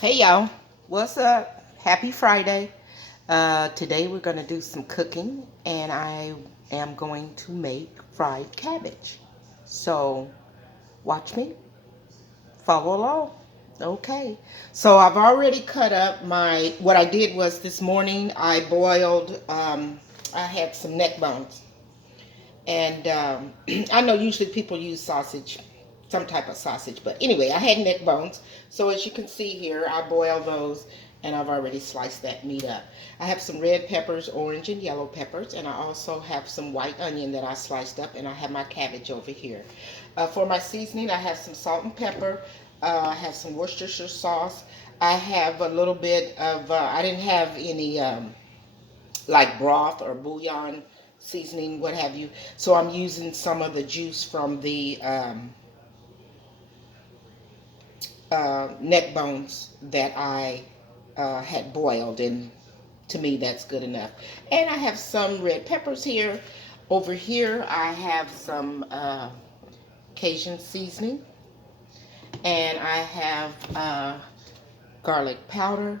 Hey y'all, what's up? Happy Friday. Today we're going to do some cooking and I am going to make fried cabbage. So watch me, follow along. Okay, so I've already cut up what I did was this morning I boiled, I had some neck bones. And I know usually people use sausage, some type of sausage, but anyway, I had neck bones. So as you can see here, I boiled those and I've already sliced that meat up. I have some red peppers, orange and yellow peppers, and I also have some white onion that I sliced up, and I have my cabbage over here. For my seasoning, I have some salt and pepper. I have some Worcestershire sauce. I have a little bit of, I didn't have any like broth or bouillon seasoning, what have you. So I'm using some of the juice from the neck bones that I had boiled, and to me that's good enough. And I have some red peppers here. Over here I have some Cajun seasoning, and I have garlic powder,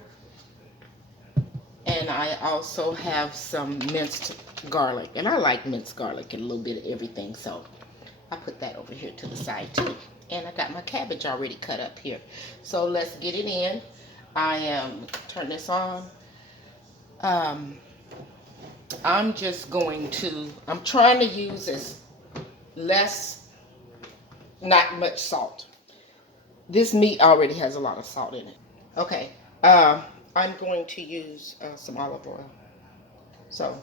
and I also have some minced garlic. And I like minced garlic and a little bit of everything, so I put that over here to the side too. And I got my cabbage already cut up here. So let's get it in. I am turn this on. Um, I'm just going to, I'm trying to use as less, not much salt. This meat already has a lot of salt in it. Okay, I'm going to use some olive oil. So,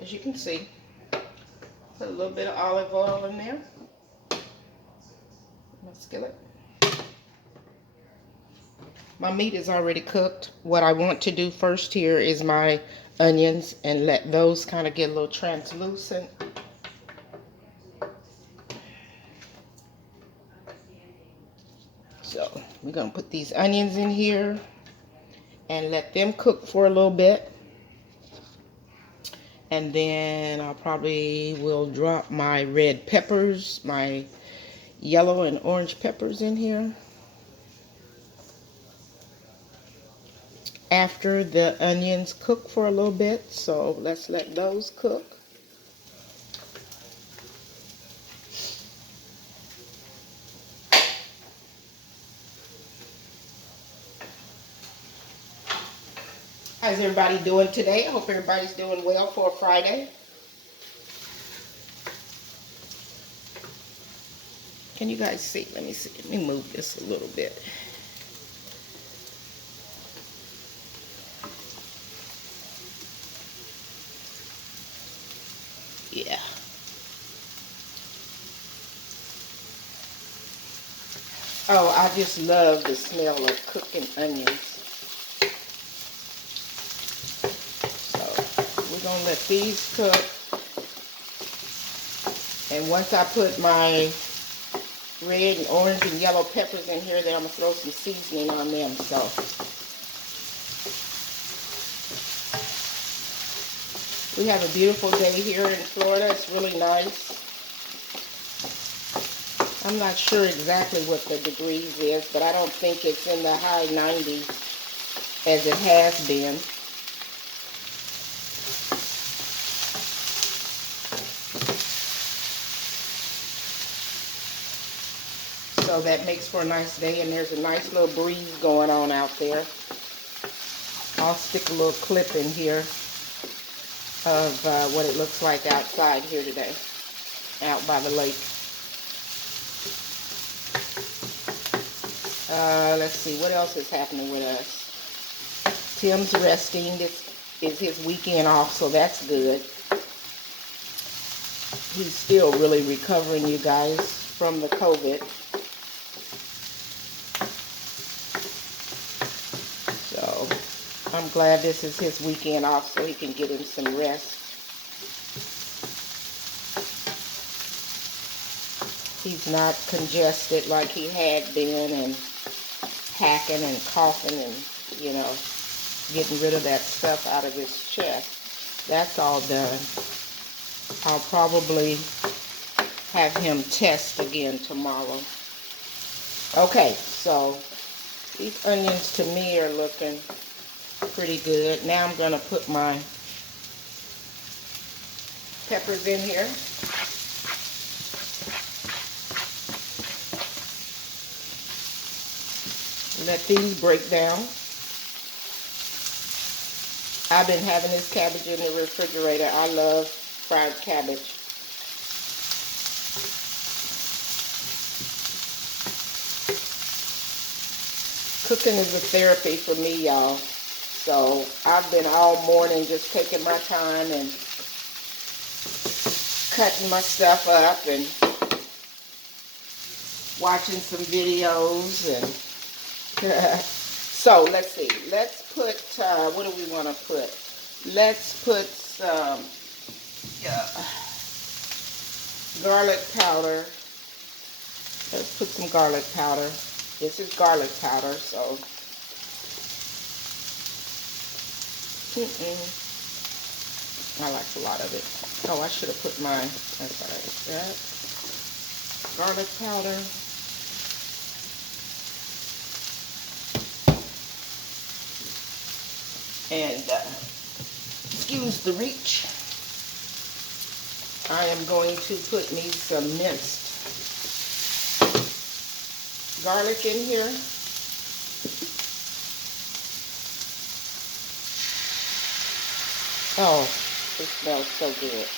as you can see, put a little bit of olive oil in there. My skillet. My meat is already cooked. What I want to do first here is my onions and let those kind of get a little translucent. So we're going to put these onions in here and let them cook for a little bit. And then I probably will drop my red peppers, my yellow and orange peppers in here. After the onions cook for a little bit, so let's let those cook. How's everybody doing today? I hope everybody's doing well for a Friday. Can you guys see? Let me see. Let me move this a little bit. Yeah. Oh, I just love the smell of cooking onions. So we're going to let these cook. And once I put my red and orange and yellow peppers in here, then I'm going to throw some seasoning on them. So we have a beautiful day here in Florida. It's really nice. I'm not sure exactly what the degrees is, but I don't think it's in the high 90s as it has been. So that makes for a nice day, and there's a nice little breeze going on out there. I'll stick a little clip in here of what it looks like outside here today, out by the lake. Let's see, what else is happening with us? Tim's resting. This is his weekend off, so that's good. He's still really recovering, you guys, from the COVID. So I'm glad this is his weekend off so he can get him some rest. He's not congested like he had been and hacking and coughing and, you know, getting rid of that stuff out of his chest. That's all done. I'll probably have him test again tomorrow. Okay, so These onions to me are looking pretty good. Now I'm going to put my peppers in here. Let these break down. I've been having this cabbage in the refrigerator. I love fried cabbage. Cooking is a therapy for me, y'all. So I've been all morning just taking my time and cutting my stuff up and watching some videos. And so let's see. Let's put, what do we want to put? Let's put some garlic powder. Let's put some garlic powder. This is garlic powder, so I like a lot of it. Oh, I should have put mine. That's all right. That garlic powder. And excuse the reach. I am going to put me some minced garlic in here. Oh, it smells so good.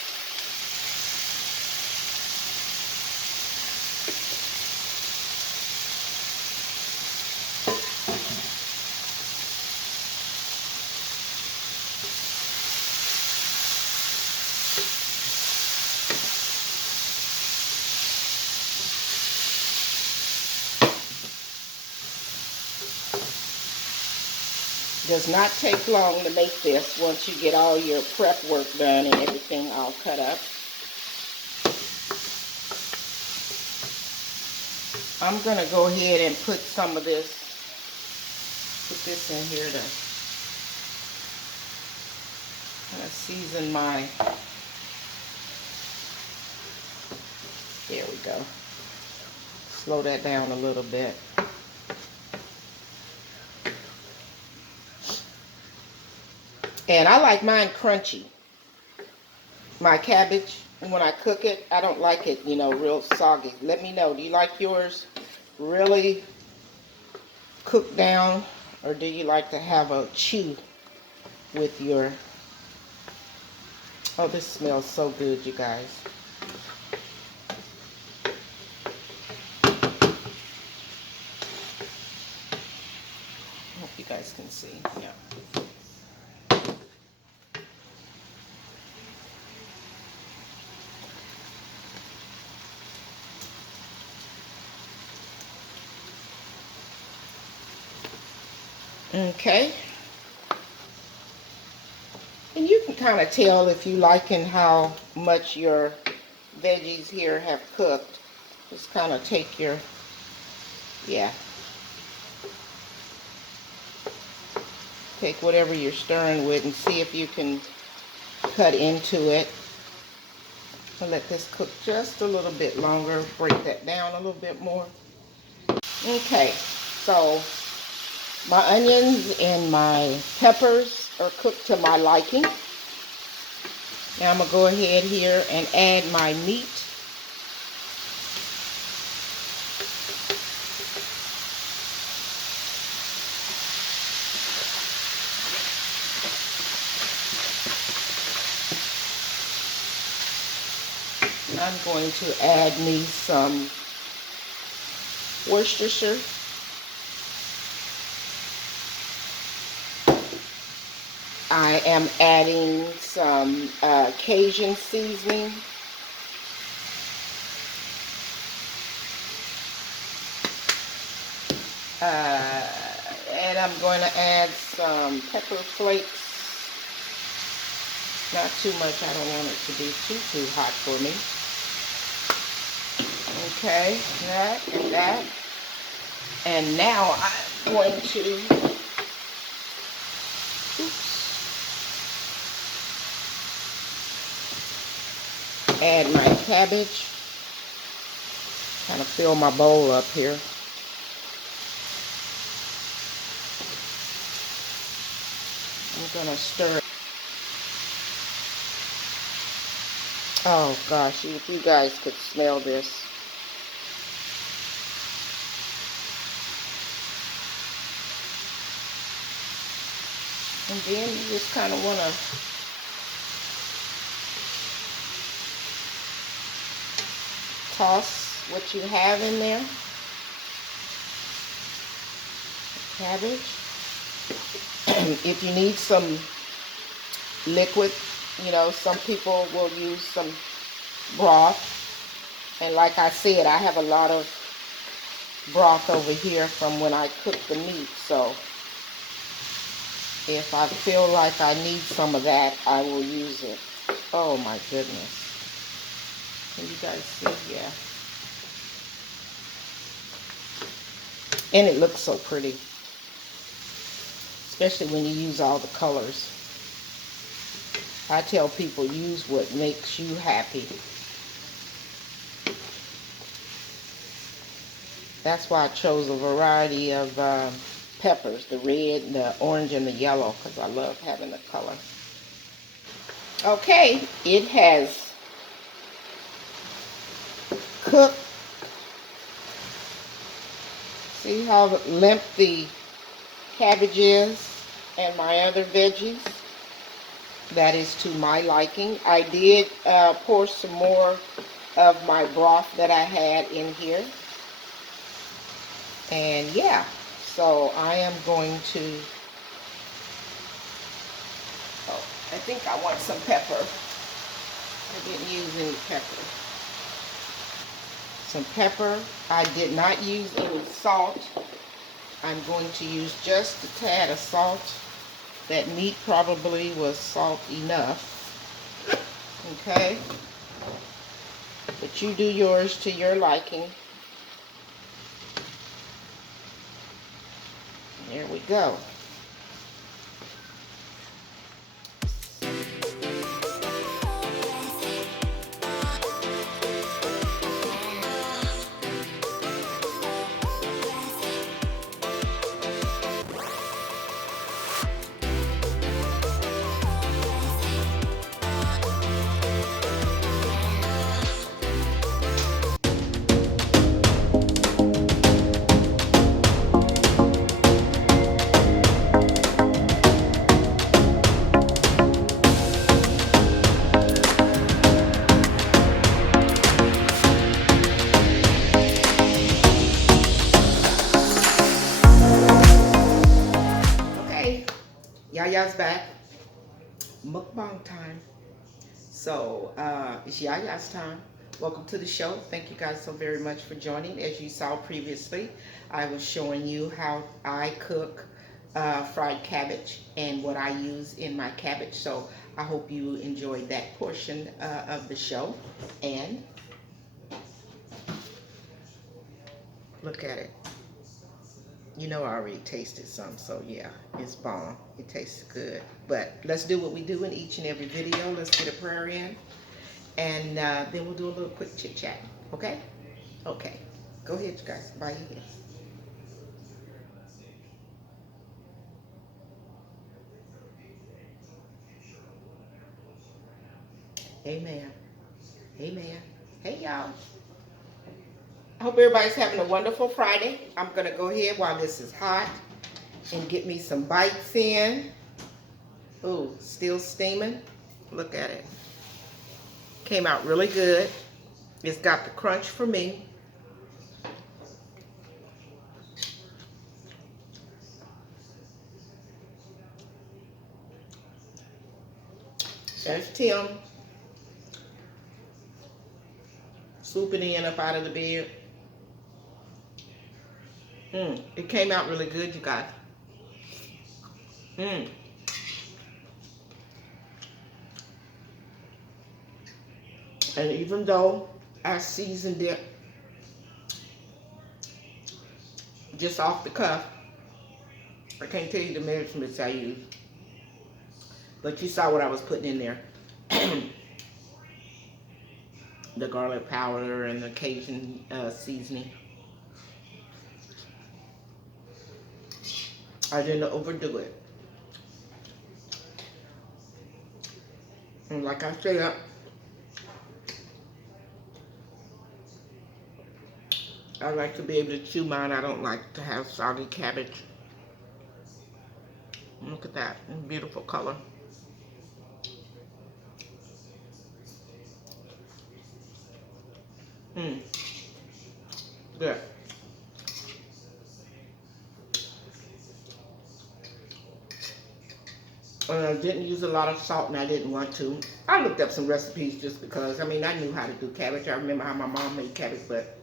Does not take long to make this once you get all your prep work done and everything all cut up. I'm going to go ahead and put some of this, put this in here to kind of season my, there we go. Slow that down a little bit. And I like mine crunchy. My cabbage, and when I cook it, I don't like it, you know, real soggy. Let me know, do you like yours really cooked down, or do you like to have a chew with your, oh, this smells so good, you guys. I hope you guys can see, yeah. Okay, and you can kind of tell if you liking how much your veggies here have cooked. Just kind of take your, yeah, take whatever you're stirring with and see if you can cut into it. I'll let this cook just a little bit longer, break that down a little bit more. Okay, so my onions and my peppers are cooked to my liking. Now I'm going to go ahead here and add my meat. I'm going to add me some Worcestershire. I am adding some Cajun seasoning. And I'm going to add some pepper flakes. Not too much. I don't want it to be too hot for me. Okay, that and that. And now I'm going to, add my cabbage. Kind of fill my bowl up here. Gonna stir it. Oh gosh, if you guys could smell this. And then you just kind of want to toss what you have in there. Cabbage. If you need some liquid, you know, some people will use some broth. And like I said, I have a lot of broth over here from when I cook the meat. So if I feel like I need some of that, I will use it. Oh my goodness. Can you guys see? Yeah. And it looks so pretty. Especially when you use all the colors. I tell people, use what makes you happy. That's why I chose a variety of peppers, the red, the orange, and the yellow, because I love having the color. Okay, it has cooked. See how limp the cabbage is and my other veggies? That is to my liking. I did pour some more of my broth that I had in here. And yeah, so I am going to, oh, I think I want some pepper. I didn't use any pepper. Some pepper. I did not use any salt. I'm going to use just a tad of salt. That meat probably was salt enough. Okay. But you do yours to your liking. There we go. Yaya's back. Mukbang time. So it's Yaya's time. Welcome to the show. Thank you guys so very much for joining. As you saw previously, I was showing you how I cook fried cabbage and what I use in my cabbage. So I hope you enjoyed that portion of the show. And look at it. You know I already tasted some, so yeah, it's bomb. It tastes good. But let's do what we do in each and every video. Let's get a prayer in, and then we'll do a little quick chit-chat, okay? Okay. Go ahead, you guys. Bow your heads. Amen. Amen. Hey, y'all. I hope everybody's having a wonderful Friday. I'm going to go ahead while this is hot and get me some bites in. Ooh, still steaming. Look at it. Came out really good. It's got the crunch for me. There's Tim. Swooping in up out of the bed. It came out really good, you guys. And even though I seasoned it just off the cuff, I can't tell you the measurements I used, but you saw what I was putting in there. The garlic powder and the Cajun seasoning. I didn't overdo it. And like I said, I like to be able to chew mine. I don't like to have soggy cabbage. Look at that beautiful color. Good. I didn't use a lot of salt, and I didn't want to. I looked up some recipes just because. I mean, I knew how to do cabbage. I remember how my mom made cabbage, but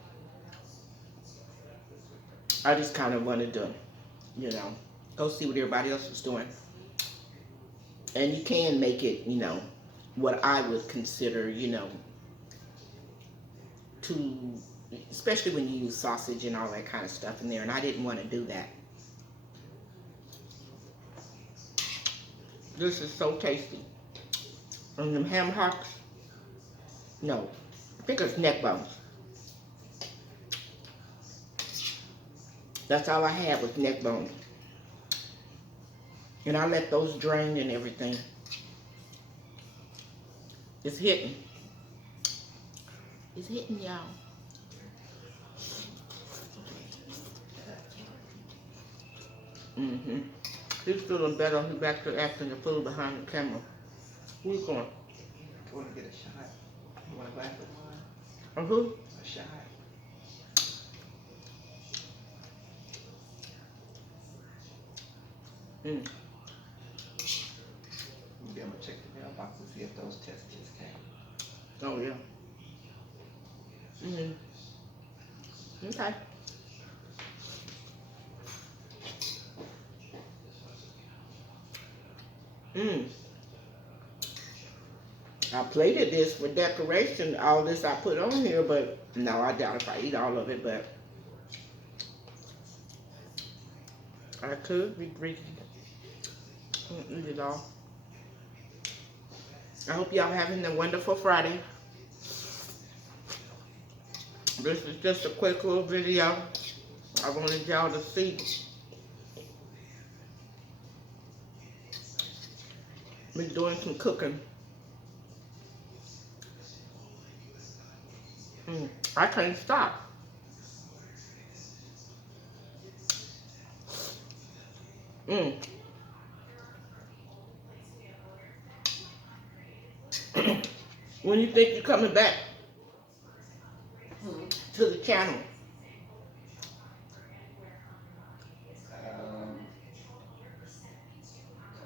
I just kind of wanted to, go see what everybody else was doing. And you can make it, what I would consider, to, especially when you use sausage and all that kind of stuff in there. And I didn't want to do that. This is so tasty. And them ham hocks, no, I think it's neck bones. That's all I had was neck bones. And I let those drain and everything. It's hitting. It's hitting, y'all. He's feeling better. He's back to acting the fool behind the camera. Who's going? I want to get a shot. You want a glass of wine? Of who? A shot. Maybe I'm going to check the mailbox and see if those tests just came. Oh, yeah. Okay. I plated this for decoration, all this I put on here, but no, I doubt if I eat all of it, but I could be drinking. Eat it all. I hope y'all having a wonderful Friday. This is just a quick little video. I wanted y'all to see me doing some cooking. I can't stop. When you think you're coming back to the channel?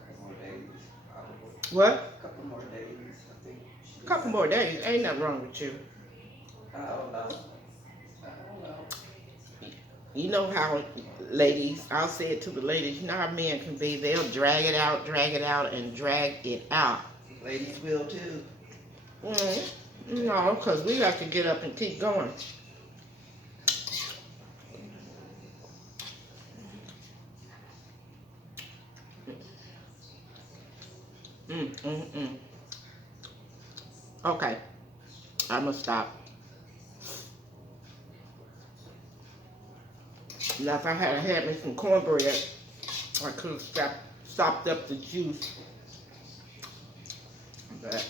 Couple more days, probably. What? Couple more days, I think. A couple more days. Ain't nothing wrong with you. I don't know. I don't know. You know how, ladies, I'll say it to the ladies, you know how men can be. They'll drag it out, and drag it out. Ladies will too. No, because we have to get up and keep going. Okay, I'm going to stop. Now, if I had had me some cornbread, I could have stopped up the juice. But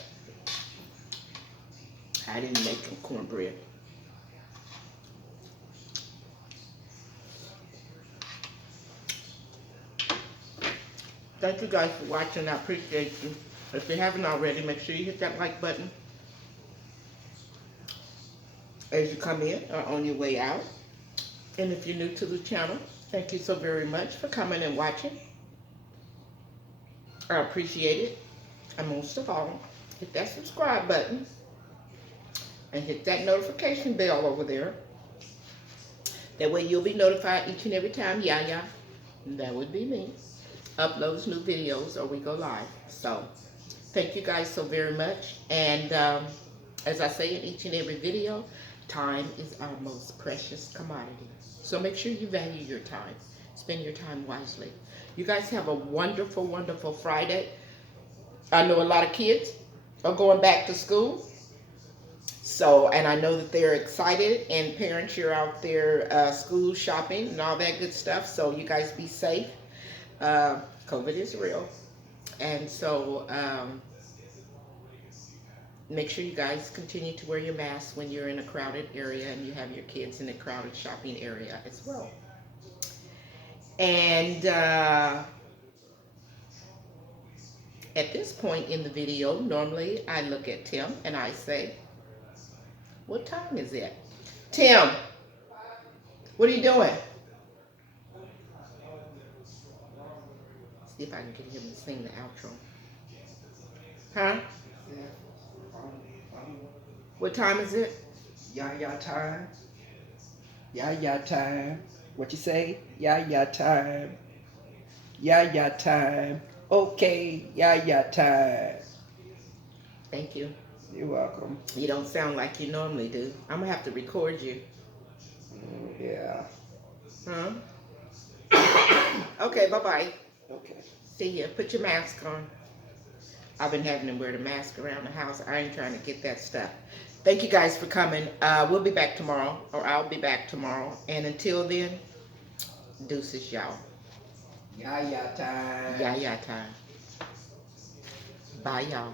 I didn't make some cornbread. Thank you guys for watching. I appreciate you. If you haven't already, make sure you hit that like button as you come in or on your way out. And if you're new to the channel, thank you so very much for coming and watching. I appreciate it. And most of all, hit that subscribe button and hit that notification bell over there. That way you'll be notified each and every time Yaya, that would be me, uploads new videos or we go live. So thank you guys so very much. And as I say in each and every video, time is our most precious commodity. So make sure you value your time. Spend your time wisely. You guys have a wonderful, wonderful Friday. I know a lot of kids are going back to school. So, and I know that they're excited, and parents, you're out there school shopping and all that good stuff. So you guys be safe. COVID is real. And so make sure you guys continue to wear your masks when you're in a crowded area and you have your kids in a crowded shopping area as well. And at this point in the video, normally I look at Tim and I say, what time is it? Tim, what are you doing? See if I can get him to sing the outro. Huh? What time is it? Yaya time. Yaya time. What you say? Yaya time. Yaya time. Okay, Yaya time. Thank you. You're welcome. You don't sound like you normally do. I'm gonna have to record you. Yeah. Huh? Okay, bye-bye. Okay. See ya. Put your mask on. I've been having them wear the mask around the house. I ain't trying to get that stuff. Thank you guys for coming. We'll be back tomorrow, or I'll be back tomorrow. And until then, deuces, y'all. Yaya time. Yaya time. Bye, y'all.